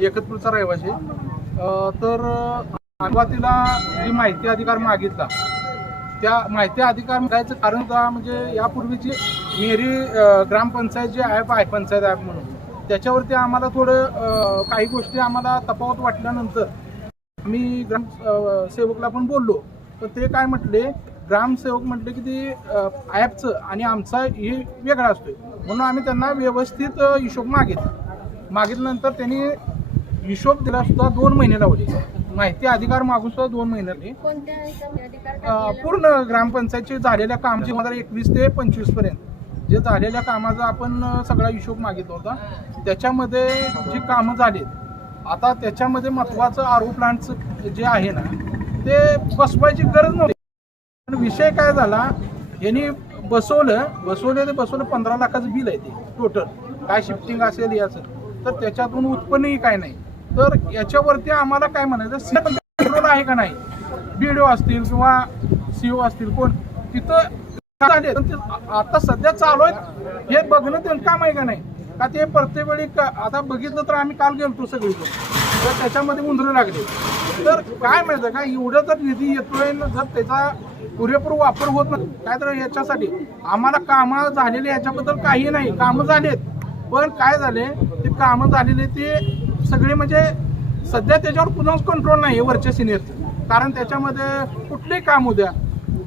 एकतपूरचा रहिवासी. तर सुरुवातीला जी माहिती अधिकार मागितला त्या माहिती अधिकार मागायचं कारण म्हणजे यापूर्वीची मेरी ग्रामपंचायत जी ॲप आहे पंचायत ॲप म्हणून त्याच्यावरती आम्हाला थोडं काही गोष्टी आम्हाला तफावत वाटल्यानंतर आम्ही ग्रामसेवकला पण बोललो. तर ते काय म्हटले, ग्रामसेवक म्हटले की ते ॲपचं आणि आमचा हे वेगळा असतोय म्हणून आम्ही त्यांना व्यवस्थित हिशोब मागितल्यानंतर त्यांनी हिशोब दिला सुद्धा 2 महिने लावले. माहिती अधिकार मागून सुद्धा 2 महिने लागले. पूर्ण ग्रामपंचायतचे झालेल्या काम 2021 ते 25 पर्यंत जे झालेल्या कामाचा आपण सगळा हिशोब मागितला होता. त्याच्यामध्ये जी कामं झाली आता त्याच्यामध्ये महत्त्वाचं आरो प्लांटचं जे आहे ना ते बसवायची गरज नव्हती. पण विषय काय झाला, यांनी बसवलं 15 लाखाचं बिल आहे ते टोटल, काय शिफ्टिंग असेल याचं. तर त्याच्यातून उत्पन्नही काय नाही. तर याच्यावरती आम्हाला काय म्हणायचं, कंट्रोल आहे का नाही, BDO असतील किंवा CO असतील कोण तिथं झाले आता सध्या चालू आहेत हे बघणं त्यांचं काम आहे का नाही. का ते प्रत्येक वेळी आता बघितलं तर आम्ही काल गेलतो सगळीकडे तर त्याच्यामध्ये उंदरं लागले. तर काय माहिती का, एवढं जर निधी येतोय जर त्याचा पुरेपूर वापर होत नाही काय तर याच्यासाठी आम्हाला कामं झालेली याच्याबद्दल काही नाही. कामं झालेत पण काय झाले ते कामं झालेले ते सगळे म्हणजे सध्या त्याच्यावर पुन्हाच कंट्रोल नाही वरच्या सिनियरचं. कारण त्याच्यामध्ये कुठलेही काम होऊ द्या,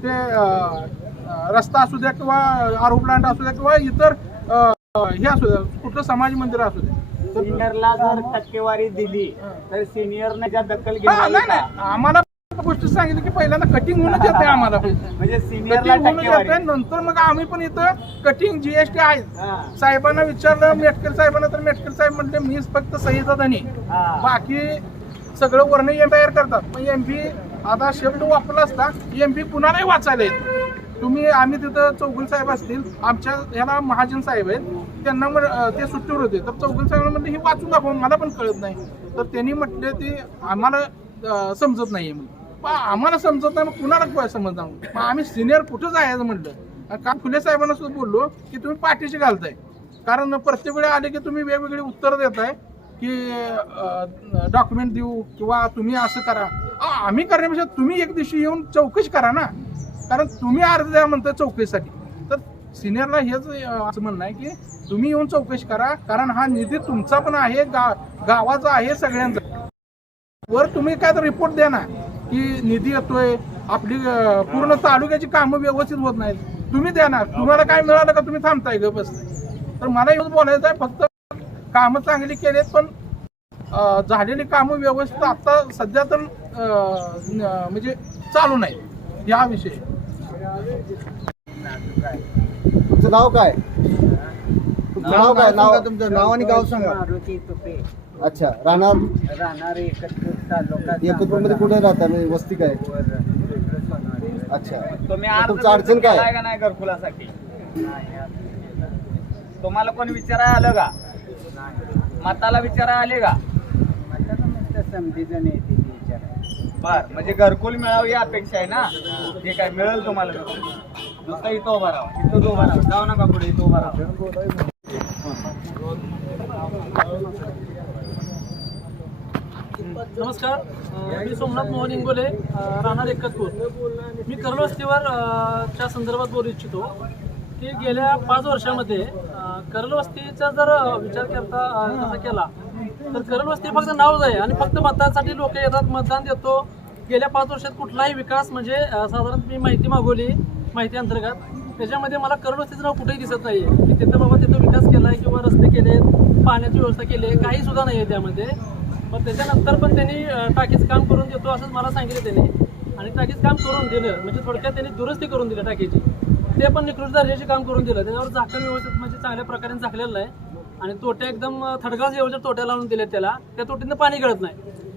ते रस्ता असू द्या किंवा आरो प्लांट असू द्या किंवा इतर हे असू द्या, कुठलं समाज मंदिर असू द्या. सिनियरला जर टक्केवारी दिली तर सिनियरने ज्या दखल नाही आम्हाला गोष्टी सांगितली की पहिल्यांदा कटिंग होऊनच येते आम्हाला म्हणजे कटिंग होऊन येते. नंतर मग आम्ही पण इथं कटिंग GST आहे साहेबांना विचारलं, मेटकर साहेबांना, तर मेटकर साहेब म्हटले मीच फक्त सहीचा धनी, बाकी सगळं वर्ण तयार करतात. पण MP आता शब्द वापरला असता MP पुन्हा नाही वाचायला येत. तुम्ही आम्ही तिथं चौगुल साहेब असतील, आमच्या ह्याला महाजन साहेब आहेत, त्यांना ते सुट्टीवर होते. तर चौगुल साहेबांना म्हटलं हे वाचून दाखवा, मला पण कळत नाही. तर त्यांनी म्हटले ते आम्हाला समजत नाहीये. मग आम्हाला समजत नाही मग कुणाला काय समजणार. मग आम्ही सिनियर कुठं जायचं म्हटलं. का फुले साहेबांना सुद्धा बोललो की तुम्ही पाठीशी घालताय, कारण प्रत्येक वेळी आले की तुम्ही वेगवेगळी उत्तरं देताय की डॉक्युमेंट देऊ किंवा तुम्ही असं करा. आम्ही करण्यापेक्षा तुम्ही एक दिवशी येऊन चौकशी करा ना, कारण तुम्ही अर्ज द्या म्हणताय चौकशीसाठी. तर सिनियरला हेच असं म्हणणं आहे की तुम्ही येऊन चौकशी करा, कारण हा निधी तुमचा पण आहे, गावाचा आहे, सगळ्यांचा. वर तुम्ही काय तर रिपोर्ट द्या ना की निधी येतोय, आपली पूर्ण तालुक्याची कामं व्यवस्थित होत नाहीत, तुम्ही द्या ना. तुम्हाला काय मिळालं का तुम्ही थांबताय ग बस. तर मला एवढं बोलायचं आहे, फक्त कामं चांगली केलेत पण झालेली कामं व्यवस्थित आता सध्या तर म्हणजे चालू नाही या विषयी. तुमचं नाव काय? नाव काय? तुमचं नाव आणि गाव सांगा. अच्छा, राहणार एकतपूर तालुका एकतपूरमध्ये कुठे राहता, वस्ती काय? अच्छा, तुम्ही तुमचं अडचण काय? का नाही घरकुलासाठी? तुम्हाला कोण विचारायला आलं का? मताला विचारायला आले का? बर, म्हणजे घरकुल मिळावं ही अपेक्षा आहे ना. जे काय मिळेल तुम्हाला नुसतं इथं उभा राहा, इथं उभा राहा, जाऊ नका पुढे, इथं उभा राहा. नमस्कार, मी सोमनाथ मोहन इंगोले, राहणार एकतपूर. मी करलवस्तीवर च्या संदर्भात बोलू इच्छितो की गेल्या 5 वर्षामध्ये करलवस्तीचा जर विचार कसा केला तर करलवस्ती फक्त नावच आहे आणि फक्त मतदानासाठी लोक येतात, मतदान देतो. गेल्या 5 वर्षात कुठलाही विकास म्हणजे साधारण मी माहिती मागवली, माहिती अंतर्गत त्याच्यामध्ये मला करलवस्तीचं नाव कुठेही दिसत नाही की तिथं बाबा तिथं विकास केला आहे किंवा रस्ते केले, पाण्याची व्यवस्था केली आहे, काही सुद्धा नाही आहे त्यामध्ये. पण त्याच्यानंतर पण त्यांनी टाकीचं काम करून देतो असंच मला सांगितलं त्यांनी, आणि टाकीचं काम करून दिलं म्हणजे थोडक्यात त्यांनी दुरुस्ती करून दिली टाकीची. ते पण निकृष्ट दर्जाचे काम करून दिलं, त्याच्यावर झाकण व्यवस्थित म्हणजे चांगल्या प्रकारे झाकलेलं आहे आणि तोट्या एकदम थडगास एवढ्या तोट्या लावून दिल्या त्याला, त्या तोट्यानं पाणी गळत नाही.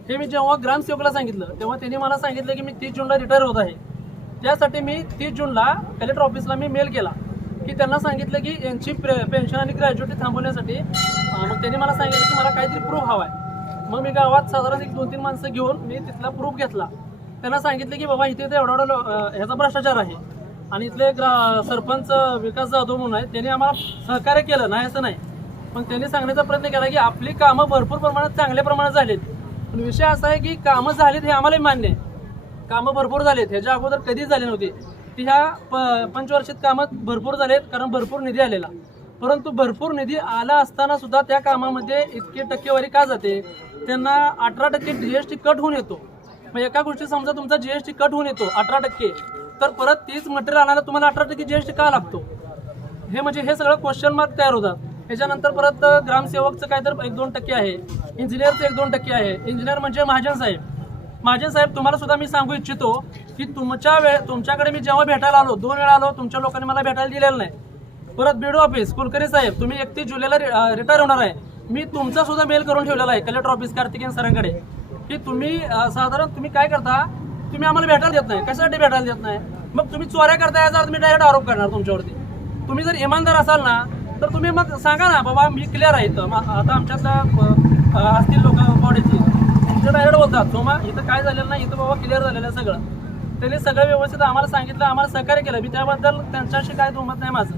हे मी जेव्हा ग्रामसेवकला सांगितलं तेव्हा त्यांनी मला सांगितलं की मी 30 जूनला रिटायर होत आहे. त्यासाठी मी 30 जूनला कलेक्टर ऑफिसला मी मेल केला की त्यांना सांगितलं की यांची पेन्शन आणि ग्रॅज्युएटी थांबवण्यासाठी. मग त्यांनी मला सांगितलं की मला काहीतरी प्रूफ हवा आहे. मग मी गावात साधारण 1-2-3 माणसं घेऊन मी तिथला प्रूफ घेतला. त्यांना सांगितलं की बाबा इथे एवढा ह्याचा भ्रष्टाचार आहे आणि इथले सरपंच विकास जाधव म्हणून आहे, त्यांनी आम्हाला सहकार्य केलं नाही असं नाही. पण त्यांनी सांगण्याचा प्रयत्न केला की आपली कामं भरपूर प्रमाणात चांगल्या प्रमाणात झालीत. पण विषय असा आहे की कामं झालीत हे आम्हालाही मान्य आहे. कामं भरपूर झालीत, ह्याच्या अगोदर कधीच झाली नव्हती. ती ह्या पंचवार्षिक कामात भरपूर झालेत कारण भरपूर निधी आलेला. परंतु भरपूर निधी आला असताना सुद्धा त्या कामामध्ये इतकी टक्केवारी का जाते? त्यांना 18% GST कट होऊन येतो. मग एका गोष्टी समजा तुमचा GST कट होऊन येतो 18%, तर परत तीच मटेरियल आणायला तुम्हाला 18% GST का लागतो? हे म्हणजे हे सगळं क्वेश्चन मार्क तयार होतात. ह्याच्यानंतर परत ग्रामसेवकचं काय तर 1-2% आहे, इंजिनियरचं 1-2% आहे. इंजिनियर म्हणजे महाजन साहेब तुम्हाला सुद्धा मी सांगू इच्छितो की तुमच्याकडे मी जेव्हा भेटायला आलो 2 वेळा आलो, तुमच्या लोकांनी मला भेटायला दिलेलं नाही. परत BDO ऑफिस कुलकर्णी साहेब तुम्ही 31 जुलैला रिटायर होणार आहे. मी तुमचा सुद्धा मेल करून ठेवलेला आहे कलेक्टर ऑफिस कार्तिकेयन सरांकडे की तुम्ही साधारण तुम्ही काय करता, तुम्ही आम्हाला भेटायला देत नाही. कशासाठी भेटायला देत नाही? मग तुम्ही चोऱ्या करता याचा अर्थ मी डायरेक्ट आरोप करणार तुमच्यावरती. तुम्ही जर इमानदार असाल ना तर तुम्ही मग सांगा ना बाबा मी क्लिअर आहे इथं. आता आमच्यातला असतील लोक बॉडीची तुमच्या डायरेक्ट बोलतात सोमा इथं काय झालेलं नाही, इथं बाबा क्लिअर झालेलं आहे सगळं. त्यांनी सगळं व्यवस्थित आम्हाला सांगितलं, आम्हाला सहकार्य केलं. मी त्याबद्दल त्यांच्याशी काय दुमत नाही माझं.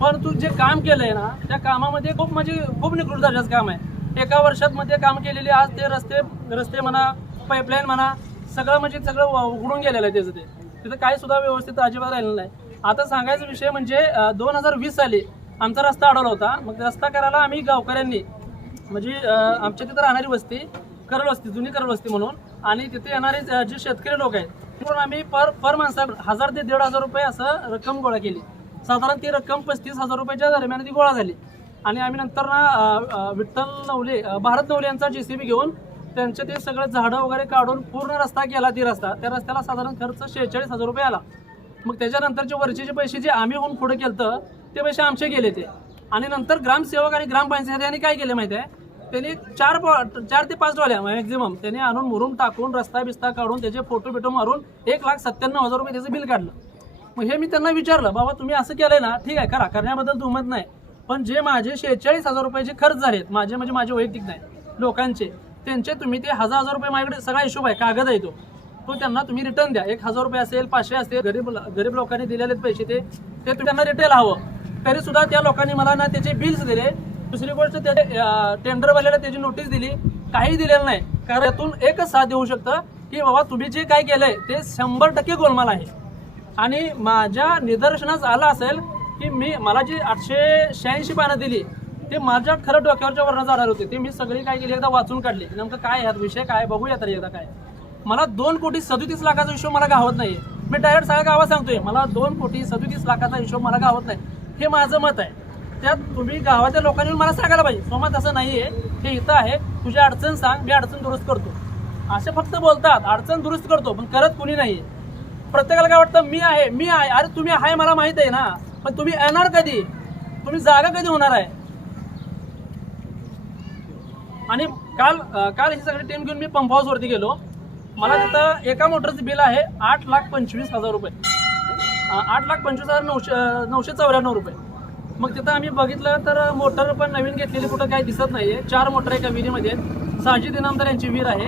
पण तू जे काम केलंय ना त्या कामामध्ये खूप निकृष्ट दर्जाचं काम आहे. एका वर्षात मध्ये काम केलेले आज ते रस्ते म्हणा, पाईपलाईन म्हणा, सगळं उघडून गेलेलं आहे त्याचं. तिथं काही सुद्धा व्यवस्थित अजिबात राहिलेलं नाही. आता सांगायचा विषय म्हणजे 2020 साली आमचा रस्ता अडवला होता. मग रस्ता करायला आम्ही गावकऱ्यांनी म्हणजे आमच्या तिथं राहणारी वस्ती करल वस्ती, जुनी करल वस्ती म्हणून, आणि तिथे येणारे जे शेतकरी लोक आहेत म्हणून आम्ही पर माणसा 1000 ते 1500 रुपये असं रक्कम गोळा केली. साधारण ती रक्कम 35,000 रुपयाच्या दरम्यान ती गोळा झाली. आणि आम्ही नंतर ना भारत नवले यांचा JCB घेऊन त्यांचे ते सगळं झाडं वगैरे काढून पूर्ण रस्ता केला. त्या रस्त्याला साधारण खर्च 46,000 रुपये आला. मग त्याच्यानंतरचे वरचे पैसे जे आम्ही होऊन पुढे केलं ते पैसे आमचे गेले ते. आणि नंतर ग्रामसेवक आणि ग्रामपंचायत यांनी काय केले माहिती आहे, त्यांनी 4 ते 5 ट्रॉल्या मॅक्झिमम त्यांनी आणून मुरुम टाकून रस्ता बिस्ता काढून त्याचे फोटो मारून 1,97,000 रुपये त्याचं बिल काढलं. मग हे मी त्यांना विचारलं बाबा तुम्ही असं केलंय ना, ठीक आहे करा, करण्याबद्दल दुमत नाही. पण जे माझे 46,000 रुपये खर्च झालेत माझे म्हणजे माझे वैयक्तिक नाही लोकांचे, त्यांचे तुम्ही ते 1,000 रुपये माझ्याकडे सगळा हिशोब आहे, कागद आहे तो त्यांना तुम्ही रिटर्न द्या. 1,000 रुपये असेल, 500 असेल, गरीब लोकांनी दिलेले पैसे ते तुम्ही त्यांना रिटेल हवं. तरी सुद्धा त्या लोकांनी मला ना त्याचे बिल्स दिले. दुसरी गोष्ट त्याचे टेंडरवाल्याला त्याची नोटीस दिली, काही दिलेलं नाही. कारण यातून एकच साथ देऊ शकतं की बाबा तुम्ही जे काय केलंय ते 100% गोलमाल आहे. आणि माझ्या निदर्शनास आलं असेल की मला जी 886 पानं दिली ते माझ्या खरं डोक्यावरच्या वरनं जाणार होते. ते मी सगळी काय केली एकदा वाचून काढली. नेमकं काय ह्यात विषय काय बघूया तरी एकदा काय. मला 2,37,00,000 हिशोब मला गावत नाही. मी डायरेक्ट सगळ्या गावात सांगतोय मला 2,37,00,000 हिशोब मला गावत नाही. हे माझं मत आहे. त्यात तुम्ही गावाच्या लोकांनी मला सांगायला पाहिजे सोमत असं नाहीये, हे इथं आहे, तुझी अडचण सांग, मी अडचण दुरुस्त करतो. असे फक्त बोलतात अडचण दुरुस्त करतो, पण करत कुणी नाहीये. प्रत्येकाला काय वाटतं मी आहे. अरे तुम्ही आहे मला माहित आहे ना, पण तुम्ही येणार कधी, तुम्ही जागा कधी होणार आहे. आणि काल ही सगळी टीम घेऊन मी पंप हाऊस वरती गेलो. मला तिथं एका मोटरचं बिल आहे 8,25,000 रुपये, 8,25,994 रुपये. मग तिथं आम्ही बघितलं तर मोटर पण नवीन घेतलेली कुठं काही दिसत नाहीये. 4 मोटर एका विहिरीमध्ये, साजिद इनामदार यांची विहीर आहे.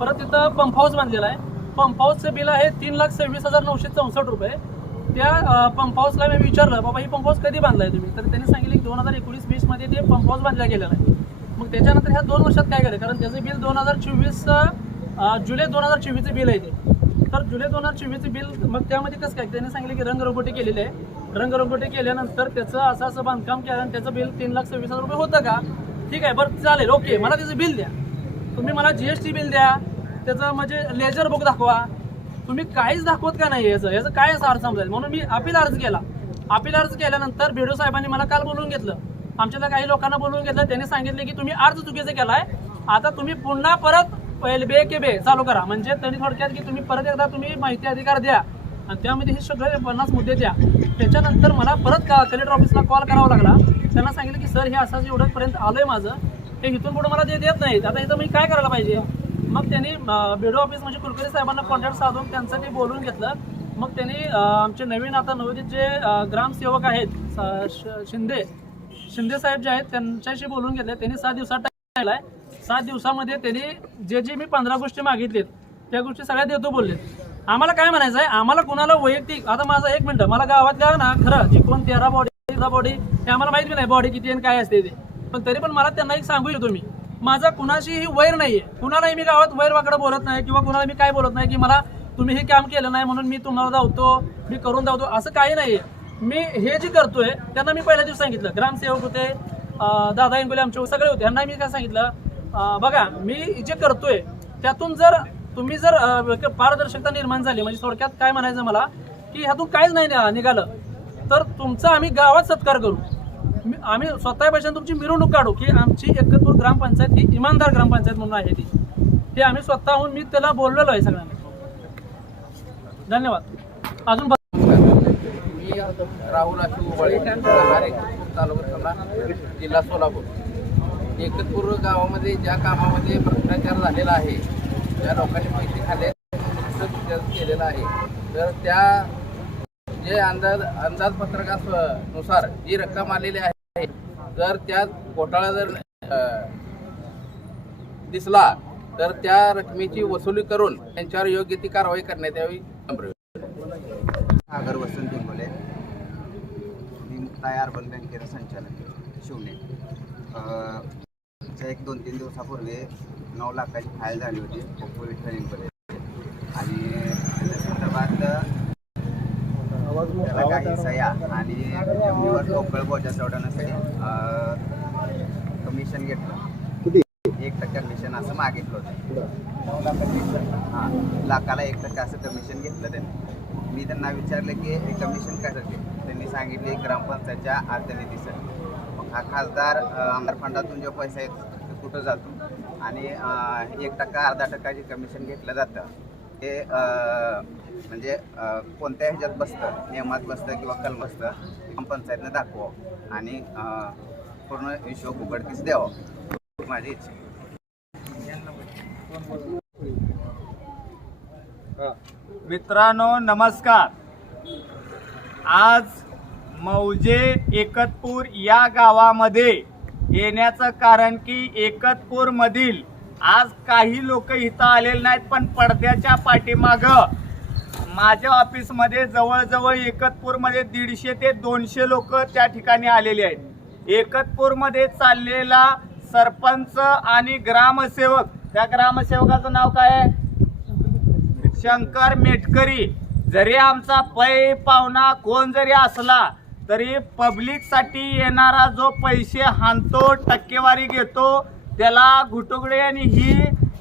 परत तिथं पंप हाऊस बांधलेला आहे. पंप हाऊसचं बिल आहे 3,26,964 रुपये. त्या पंप हाऊसला मी विचारलं बाबा ही पंप हाऊस कधी बांधलाय तुम्ही, तर त्यांनी सांगितलं की 2019-20 मध्ये ते पंप हाऊस बांधला गेलेला आहे. मग त्याच्यानंतर ह्या 2 वर्षात काय केलं, कारण त्याचं बिल 2024 जुलै 2024चं बिल आहे ते. तर जुलै 2024चं बिल मग त्यामध्ये कसं काय त्यांनी सांगितलं की रंगरंगोटी केलेली आहे. रंगरंगोटी केल्यानंतर त्याचं असं बांधकाम केलं आणि त्याचं बिल 3,26,000 रुपये होतं का, ठीक आहे बरं चालेल ओके, मला त्याचं बिल द्या. तुम्ही मला GST बिल द्या, त्याचं म्हणजे लेजर बुक दाखवा. तुम्ही काहीच दाखवत का नाही याचं काय असं अर्थ समजायचं. म्हणून मी अपील अर्ज केला. अपील अर्ज केल्यानंतर BDO साहेबांनी मला काल बोलवून घेतलं, आमच्यातल्या काही लोकांना बोलवून घेतलं. त्यांनी सांगितले की तुम्ही अर्ज चुकीचा केलाय, आता तुम्ही पुन्हा परत बे चालू करा. म्हणजे त्यांनी थोडक्यात की तुम्ही परत एकदा तुम्ही माहिती अधिकार द्या आणि त्यामध्ये हे सगळे 50 मुद्दे द्या. त्याच्यानंतर मला परत कलेक्टर ऑफिसला कॉल करावा लागला. त्यांना सांगितलं की सर हे असं एवढंपर्यंत आलोय माझं, हे इथून पुढे मला ते देत नाहीत, आता इथं मी काय करायला पाहिजे. मग त्यांनी BDO ऑफिस म्हणजे कुलकर्णी साहेबांना कॉन्टॅक्ट साधून त्यांचं ते बोलवून घेतलं. मग त्यांनी आमचे नवीन आता नवोदित जे ग्रामसेवक आहेत शिंदे साहेब जे आहेत त्यांच्याशी बोलून घेतले. त्यांनी 7 दिवसात टाइम दिलाय. 7 दिवसामध्ये त्यांनी जे मी 15 गोष्टी मागितलेत त्या गोष्टी सगळ्या देतो बोललेत. आम्हाला काय म्हणायचं आहे, आम्हाला कुणाला वैयक्तिक आता माझं 1 मिनिट मला गावातल्या ना खरं जी कोण 13 बॉडी हे आम्हाला माहिती नाही बॉडी किती आणि काय असते ते. पण तरी पण मला त्यांना एक सांगू इच्छितो मी, माझा कुणाशीही वैर नाहीये, कुणालाही मी गावात वैर वाकडं बोलत नाही किंवा कुणाला मी काय बोलत नाही की मला तुम्ही हे काम केलं नाही म्हणून मी तुम्हाला धावतो, मी करून धावतो, असं काही नाहीये. मी हे जे करतोय त्यांना मी पहिल्या दिवशी सांगितलं, ग्रामसेवक होते, दादा इंगोले आमचे सगळे होते, यांना मी काय सांगितलं, बघा मी जे करतोय त्यातून जर तुम्ही जर पारदर्शकता निर्माण झाली, म्हणजे थोडक्यात काय म्हणायचं मला की ह्यातून काहीच नाही निघालं तर तुमचा आम्ही गावात सत्कार करू, आम्ही स्वतः पैशाने तुमची मिरवणूक काढू की आमची एकतपूर ग्रामपंचायत ही इमानदार ग्रामपंचायत म्हणून आहे ती, हे आम्ही स्वतःहून मी त्याला बोललेलो आहे सगळ्यांना. धन्यवाद. अजून मी राहुल अशोक उबाळे, राहणार एकतपूर तालुका जिल्हा सोलापूर. एकतपूर गावामध्ये ज्या कामामध्ये भ्रष्टाचार झालेला आहे, ज्या लोकांनी पैसे खाल्ले केलेला आहे, तर त्या जे अंदाजपत्रकानुसार जी रक्कम आलेली आहे, जर त्यात घोटाळा जर दिसला तर त्या रकमेची वसुली करून त्यांच्यावर योग्य ती कारवाई करण्यात यावी. सागर वसंत इंगोले, मी मुक्ताई अर्बन बँकेचा संचालक शिवणे. एक 2-3 दिवसापूर्वी 9 लाखाची फाईल झाली होती पप्पू विठ्ठल इंगोले, आणि त्या संदर्भात त्याला काही सह्या आणि जमिनीवर ठोकळ बोजा चढवण्यासाठी कमिशन घेतलं. किती? 1% कमिशन असं मागितलं होतं. 9 लाखाला 1% असं कमिशन घेतलं त्यांनी. मी त्यांना विचारलं की हे कमिशन कशासाठी, त्यांनी सांगितले ग्रामपंचायतच्या अर्थनिधीसाठी. मग हा खासदार आमदार फंडातून जो पैसा येतो तो कुठं जातो, आणि 1% अर्धा टक्काची कमिशन घेतलं जातं, ते म्हणजे कोणत्या ह्याच्यात बसतं, नियमात बसतं किंवा कलम बसतं, ग्रामपंचायतनं दाखवावं आणि पूर्ण हिशोब उघडकीस द्यावं, माझी इच्छा. मित्रांनो नमस्कार. आज मौजे एकतपूर या गावामध्ये येण्याचं कारण की एकतपूर मधील आज काही लोक इथं आलेले नाहीत, पण पडद्याच्या पाठीमागं माझ्या ऑफिसमध्ये जवळजवळ एकतपूरमध्ये 150 ते 200 लोक त्या ठिकाणी आलेले आहेत. एकतपूरमध्ये चाललेला सरपंच आणि ग्रामसेवक, त्या ग्रामसेवकाचं नाव काय आहे, शंकर मेटकरी. जरी आमचा पै पाहुणा कोण जरी असला तरी पब्लिकसाठी येणारा जो पैसे हाणतो, टक्केवारी घेतो, त्याला घुटुगडे आणि ही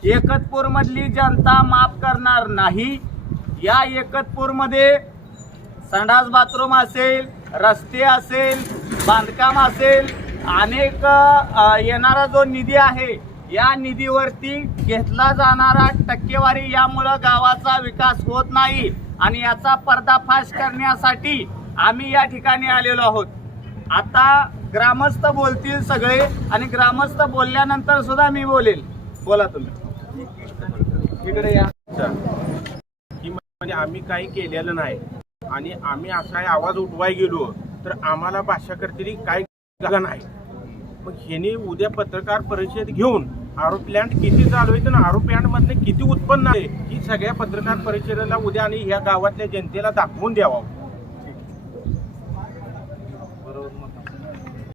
एकतपूरमधली जनता माफ करणार नाही. या एकतपूरमध्ये संडास बाथरूम असेल, रस्ते असेल, बांधकाम असेल, अनेक येणारा जो निधी आहे या निधीवरती घेतला जाणारा टक्केवारी, यामुळं गावाचा विकास होत नाही, आणि याचा पर्दाफाश करण्यासाठी आम्ही या ठिकाणी आलेलो आहोत. आता ग्रामस्थ बोलतील सगळे, आणि ग्रामस्थ बोलल्यानंतर सुद्धा मी बोलेल. बोला तुम्ही. इकडे या. म्हणजे आम्ही काही केलेलं नाही, आणि आम्ही असा आवाज उठवाय गेलो तर आम्हाला भाषा करतरी काय झालं नाही. मग ह्याने उद्या पत्रकार परिषद घेऊन आरो प्लॅन्ट किती चालू आहे आणि आरो प्लॅन्ट मधले किती उत्पन्न आहे ही सगळ्या पत्रकार परिषदेला उद्या आणि ह्या गावातल्या जनतेला दाखवून द्यावं.